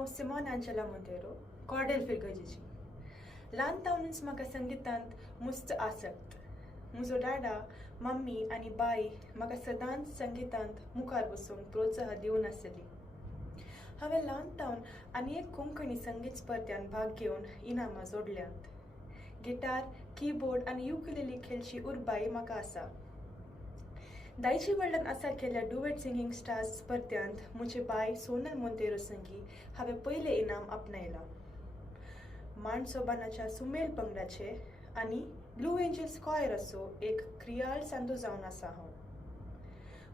हांव सिमोन आंचेला मोंतेरो कॉर्डेल फिरगजीची ल्हानपणांच म्हाका संगीतांत मुस्त आसक्त. म्हजो डाडा मम्मी आनी बाई म्हाका सदांच संगीतांत मुखार वचूंक प्रोत्साह दिवन आसली. हांवें ल्हानपण आनी एक कोंकणी संगीत स्पर्धांत भाग घेवन इनामां जोडल्यांत. गिटार, कीबोर्ड आनी युकुलेली खेळची उर्बाय म्हाका आसा. दायची वडल्यान आसा केल्ल्या डुएट सिंगींग स्टार्स स्पर्धांत म्हजे बाय सोनल मोंतेरो संगी हांवें पयलें इनाम आपणायलां. मांडसोबानाच्या सुमेल पंगडाचे आनी ब्लू एंजल्स कॉयर असो एक क्रियाळ सांदो जावन आसा हांव.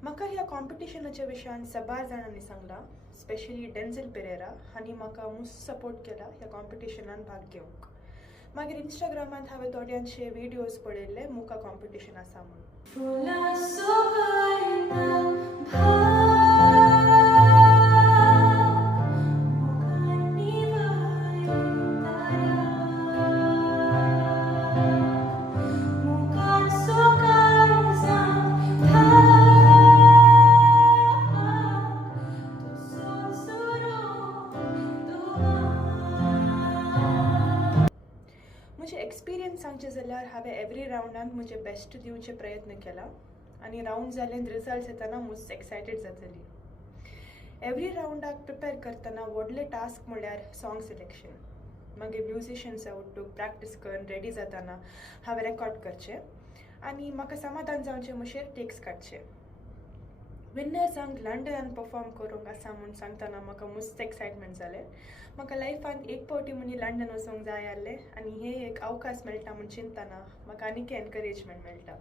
म्हाका ह्या कॉम्पिटिशनाच्या विशयान साबार जाणांनी सांगलां, स्पेशली डेन्झल पेरेरा हांणी म्हाका मुस्त सपोर्ट केला ह्या कॉम्पिटिशनान भाग घेवंक. मागीर इंस्टाग्रामांत हांवें थोड्यांचे व्हिडियोज पळयल्ले मुका कॉम्पिटिशन आसा म्हूण. म्हजे एक्सपिरियन्स सांगचे जाल्यार हांवें एवरी रावंडान म्हजे बेस्ट दिवचे प्रयत्न केला आनी रावंड जालें रिजल्ट्स येताना मोस्ट एक्सायटेड जातली. एवरी रावंडाक प्रिपेर करतना व्हडले टास्क म्हळ्यार सॉंग सिलेक्शन. मागीर म्युजिशियन्स आवडटूक प्रॅक्टीस करून रेडी जाताना हांवें रेकॉर्ड करचें आनी म्हाका समाधान जावचें म्हणजेर टेक्स काडचे. विनर्सांक लंडनान परफॉर्म करूंक आसा म्हूण सांगतना म्हाका मस्त एक्सायटमेंट जालें. म्हाका लायफान एक फावटी मनी लंडन वचूंक जाय आसलें आनी हे एक अवकाश मेळटा म्हूण चिंतना म्हाका आनीक एनकरेजमेंट मेळटा.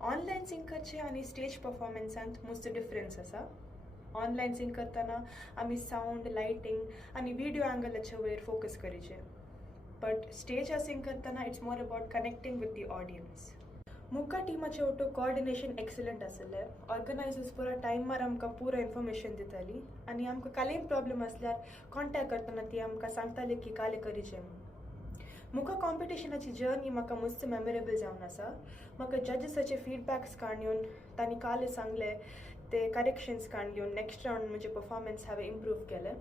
ऑनलायन सिंग करचे आनी स्टेज परफॉर्मन्सांत मस्त डिफरन्स आसा. ऑनलायन सिंग करतना आमी सावंड, लायटींग आनी व्हिडिओ एंगलाचे वयर फोकस करचें. बट स्टेजार सिंग करतना it's more about connecting with the audience. मुका टिमाचे ओटो कोऑर्डिनेशन एक्सलंट आसलें. ऑर्गनायजर्स पुरा टायमार आमकां पुरो इन्फॉर्मेशन दिताली आनी आमकां कालेय प्रॉब्लम आसल्यार कॉन्टॅक्ट करतना ती आमकां सांगताली की काले करीचें म्हूण. मुका कॉम्पिटिशनाची जर्नी म्हाका मस्त मेमोरेबल जावन आसा. म्हाका जजीसाचे फीडबॅक्स काडून तांणी काले सांगले ते करेक्शन्स काडून नेक्स्ट रावंड म्हजे परफॉर्मन्स हांवें इम्प्रूव केलें.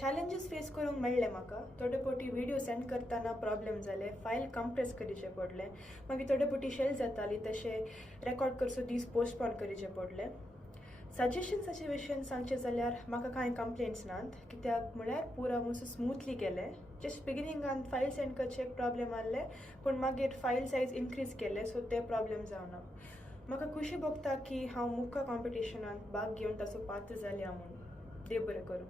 चॅलेंजीस फेस करूंक मेळ्ळे म्हाका. थोडे फावटी व्हिडिओ सेंड करतना प्रॉब्लेम जाले, फायल कंप्रेस करचें पडलें. मागीर थोडे फावटी शेल जाताली तशें रेकॉर्ड करचो दीस पोस्टपोन करचें पडलें. सजेशन्साचे विशयान सांगचें जाल्यार म्हाका कांय कंप्लेंट्स नात, कित्याक म्हळ्यार पुरा मातसो स्मूथली केलें. जस्ट बिगिनिंगान फायल सेंड करचे एक प्रॉब्लेम आसले, पूण मागीर फायल सायज इनक्रीज केले सो ते प्रॉब्लेम जावना. म्हाका खुशी भोगता की हांव मुख्य कॉम्पिटिशनांत भाग घेवन ताचो पात्र जाल्या म्हूण. देव बरें करूं.